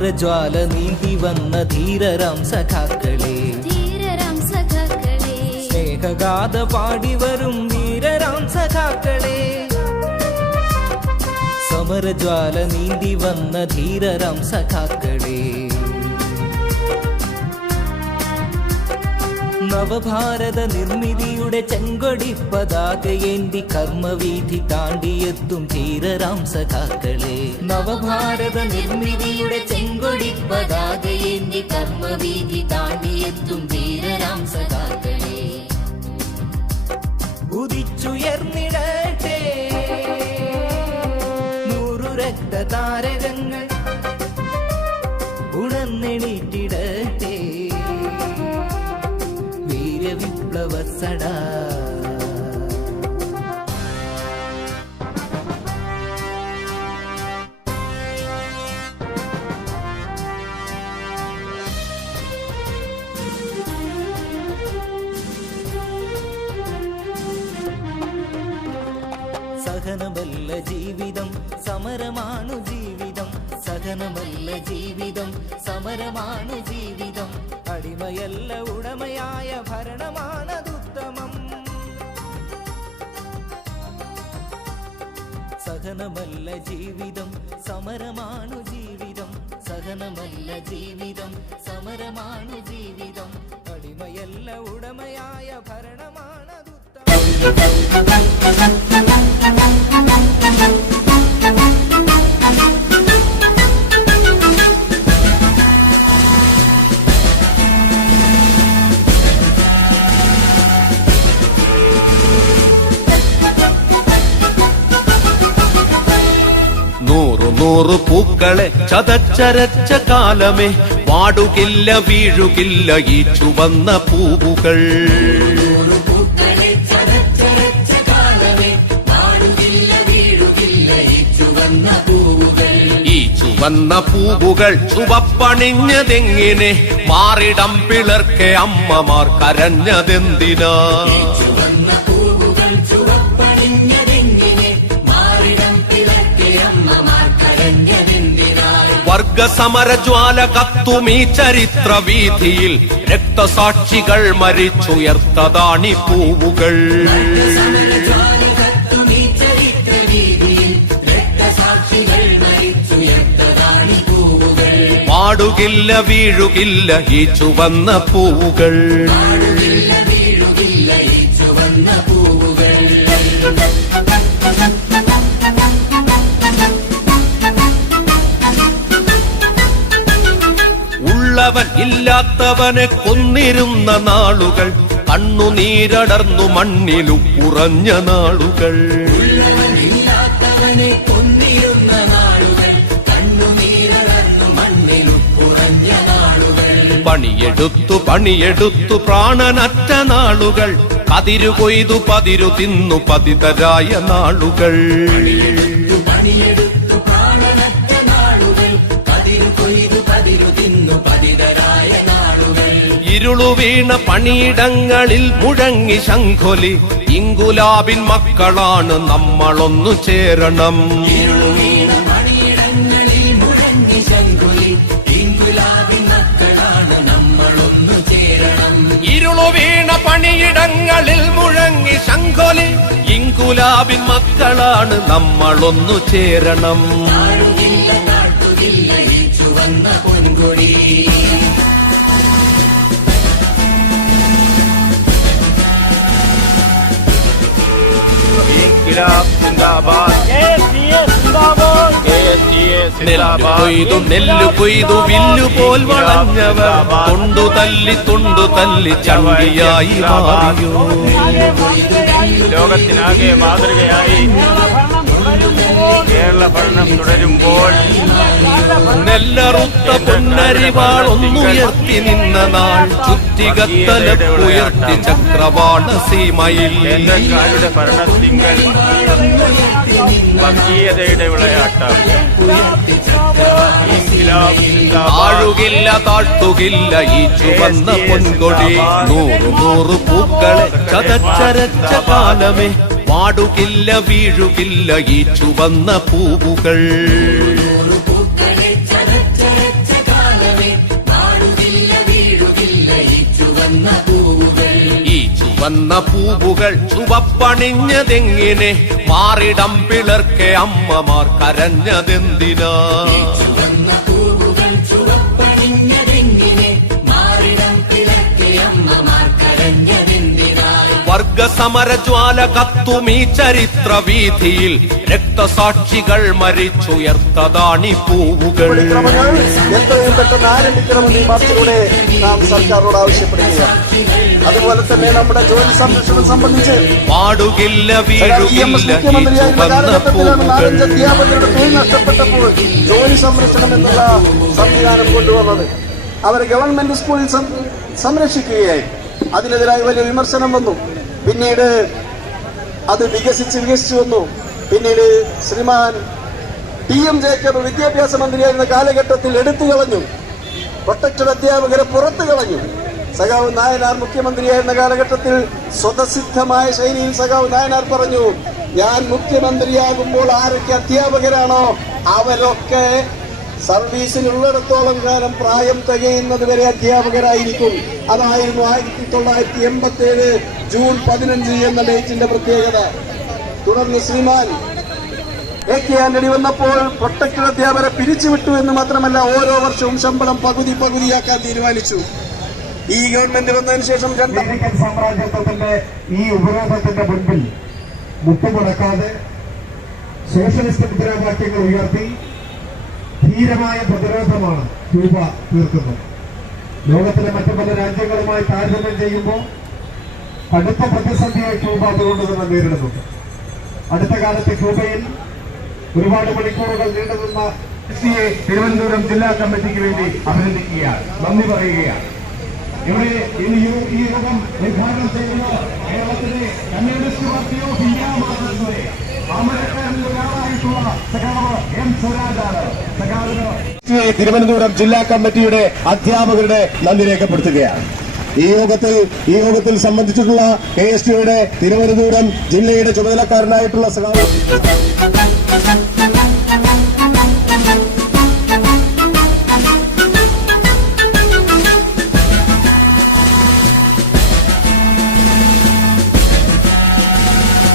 സമരജ്വാല നീന്തി വന്ന ധീരരാം സഖാക്കളെ ധീരരാം സഖാക്കളെ സ്നേഹഗാഥ പാടി വരും ധീരരാം സഖാക്കളെ സമരജ്വാല നീന്തി വന്ന ധീരരാം സഖാക്കളെ നവഭാരത നിർമ്മിതിയുടെ ചെങ്കൊടി പതാകയേന്തി കർമ്മവീഥി താണ്ടിയെത്തും ധീരരാം സഖാക്കളെ. നവഭാരത നിർമ്മിതിയുടെ ചെങ്കൊടി പതാകയേന്തി കർമ്മവീഥി താണ്ടിയെത്തും சடா സഹനമല്ല ജീവിതം സമരമാണു ജീവിതം. സഹനമല്ല ജീവിതം സമരമാണു ജീവിതം. അടിമയല്ല ഉടമയായ ഭരണമാണതുത്തമം. നൂറു പൂക്കളെ ചതച്ചരച്ച കാലമേ പാടുകില്ല വീഴുകില്ല ഈ ചുവന്ന പൂവുകൾ. ഈ ചുവന്ന പൂവുകൾ ചുവപ്പണിഞ്ഞതെങ്ങിനെ മാറിടം പിളർക്കെ അമ്മമാർ കരഞ്ഞതെന്തിനാ? ജ്വാല കത്തുമീ ചരിത്ര വീതിയിൽ രക്തസാക്ഷികൾ മരിച്ചുയർത്തതാണി പൂവുകൾ. പാടുകില്ല വീഴുകില്ല ഈ ചുവന്ന പൂവുകൾ. ഇല്ലാത്തവനെ കൊന്നിരുന്ന നാളുകൾ കണ്ണു നീരടർന്നു മണ്ണിലു കുറഞ്ഞ നാളുകൾ. പണിയെടുത്തു പണിയെടുത്തു പ്രാണനറ്റ നാളുകൾ പതിരു കൊയ്തു പതിരു തിന്നു പതിതരായ നാളുകൾ. വീണ പണിയിടങ്ങളിൽ മുഴങ്ങി ശംഖൊലി. ഇങ്കുലാബിൻ മക്കളാണ് നമ്മളൊന്നു ചേരണം. ഇരുളു വീണ പണിയിടങ്ങളിൽ മുഴങ്ങി ശംഖൊലി. ഇങ്കുലാബിൻ മക്കളാണ് നമ്മളൊന്നു ചേരണം. പോൽ ചണ്ടിയായി മാറിയോ. ലോകത്തിനാകെ മാതൃകയായി കേരള ഭരണം തുടരുമ്പോൾ നെല്ലറുത്ത പൊന്നരിവാൾ ഒന്നുയർത്തി നിന്ന നാൾ ചുറ്റികത്തലപ്പുയർത്തി ചക്രവാള സീമയിൽ വർഗീയതയുടെ വിളയാട്ടം. താഴുകില്ല താഴ്ത്തുകില്ല ഈ ചുവന്ന പൊൻകൊടി. നൂറു നൂറു പൂക്കളെ ചതച്ചരച്ച കാലമേ. പാടുകില്ല വീഴുകില്ല ഈ ചുവന്ന പൂവുകൾ. ചുവന്ന പൂവുകൾ ചുവപ്പണിഞ്ഞതെങ്ങിനെ? മാറിടം പിളർക്കെ അമ്മമാർ കരഞ്ഞതെന്തിനാ? വർഗസമര ജ്വാല കത്തുമീ ചരിത്ര വീതിയിൽ രക്തസാക്ഷികൾ മരിച്ചുയർത്തതാണി പൂവുകൾ. എത്രയും പെട്ടെന്ന് ആരംഭിക്കണമെന്ന് ഈ മാർച്ചിലൂടെ നാം സർക്കാരോട് ആവശ്യപ്പെടുകയാണ്. അതുപോലെ തന്നെ നമ്മുടെ ജോലി സംരക്ഷണം സംബന്ധിച്ച് പാടുകില്ല അധ്യാപകരുടെ തൊഴിൽ നഷ്ടപ്പെട്ടപ്പോൾ ജോലി സംരക്ഷണം എന്നുള്ള സംവിധാനം കൊണ്ടുവന്നത് അവരെ ഗവൺമെന്റ് സ്കൂളിൽ സംരക്ഷിക്കുകയായി. അതിനെതിരായി വലിയ വിമർശനം വന്നു. പിന്നീട് അത് വികസിച്ച് വികസിച്ചു വന്നു. പിന്നീട് ശ്രീമാൻ ടി എം ജേക്കബ് വിദ്യാഭ്യാസ മന്ത്രിയായിരുന്ന കാലഘട്ടത്തിൽ എടുത്തു കളഞ്ഞു. പ്രൊട്ടക്റ്റഡ് അധ്യാപകരെ പുറത്തു കളഞ്ഞു. സഖാവ് നായനാർ മുഖ്യമന്ത്രിയായിരുന്ന കാലഘട്ടത്തിൽ സ്വതസിദ്ധമായ ശൈലിയിൽ സഖാവ് നായനാർ പറഞ്ഞു ഞാൻ മുഖ്യമന്ത്രിയാകുമ്പോൾ ആരൊക്കെ അധ്യാപകരാണോ അവരൊക്കെ സർവീസിലുള്ളിടത്തോളം കാലം പ്രായം തികയുന്നത് വരെ അധ്യാപകരായിരിക്കും. അതായിരുന്നു ആയിരത്തി തൊള്ളായിരത്തി എൺപത്തി ഏഴ് ജൂൺ പതിനഞ്ച് എന്ന ഡേറ്റിന്റെ പ്രത്യേകത. തുടർന്ന് ശ്രീമാൻ എ കെ ആന്റണി വന്നപ്പോൾ പ്രൊട്ടക്ടർ അധ്യാപകരെ പിരിച്ചുവിട്ടു എന്ന് മാത്രമല്ല ഓരോ വർഷവും ശമ്പളം പകുതി പകുതിയാക്കാൻ തീരുമാനിച്ചു. ഈ ഗവൺമെന്റ് വന്നതിന് ശേഷം അമേരിക്കൻ സാമ്രാജ്യത്വത്തിന്റെ ഈ ഉപരോധത്തിന്റെ മുൻപിൽ മുട്ടുമുടക്കാതെ സോഷ്യലിസ്റ്റ് മുദ്രാവാക്യങ്ങൾ ഉയർത്തി ധീരമായ പ്രതിരോധമാണ് ക്യൂബ തീർക്കുന്നത്. ലോകത്തിലെ മറ്റു പല രാജ്യങ്ങളുമായി താരതമ്യം ചെയ്യുമ്പോൾ കടുത്ത പ്രതിസന്ധിയെ ക്യൂബ അതുകൊണ്ട് തന്നെ നേരിടുന്നുണ്ട്. അടുത്ത കാലത്ത് ക്യൂബയിൽ ഒരുപാട് മണിക്കൂറുകൾ നീണ്ടുനിന്ന എസ്സിയെ തിരുവനന്തപുരം ജില്ലാ കമ്മിറ്റിക്ക് വേണ്ടി അഭിനന്ദിക്കുകയാണ്. നന്ദി പറയുകയാണ്. ഇവിടെ ഇന്ന് യു- ഈ യോഗം ഉദ്ഘാടനം ചെയ്യുന്നത് കേരളത്തിലെ കമ്മ്യൂണിസ്റ്റ് പാർട്ടി ഓഫ് ഇന്ത്യ അമരക്കാരിൽ ഒരാളായിട്ടുള്ള സഖാവ് എം സ്വരാജാണ് തിരുവനന്തപുരം ജില്ലാ കമ്മിറ്റിയുടെ അധ്യാപകരുടെ നന്ദി രേഖപ്പെടുത്തുകയാണ്. ഈ യോഗത്തിൽ ഈ യോഗത്തിൽ സംബന്ധിച്ചിട്ടുള്ള കെ എസ് ടിയുടെ തിരുവനന്തപുരം ജില്ലയുടെ ചുമതലക്കാരനായിട്ടുള്ള സഖാവ്